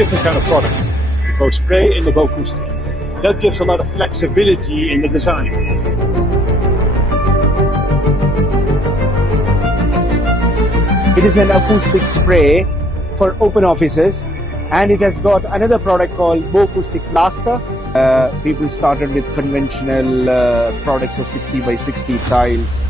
different kind of products, the BoSpray and the BoCoustic. That gives a lot of flexibility in the design. It is an acoustic spray for open offices, and it has got another product called BoCoustic Plaster. People started with conventional products of 60 by 60 tiles.